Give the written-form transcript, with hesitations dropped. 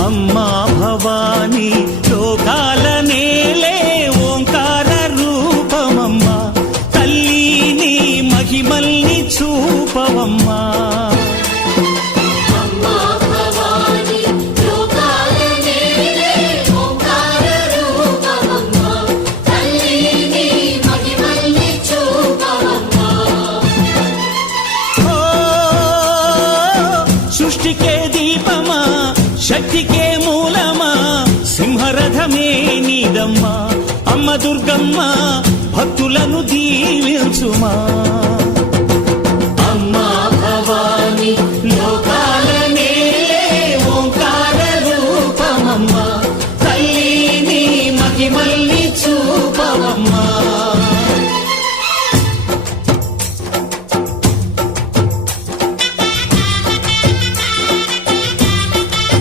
అమ్మా భవానీ లోకాల నేలే ఓంకార రూపమమ్మా తల్లి నీ మహిమల్ని చూపవమ్మా సృష్టికే దీపమా శక్తికే మూలమా సింహరథమే నీదమ్మా అమ్మ దుర్గమ్మ భక్తులను దీవించుమా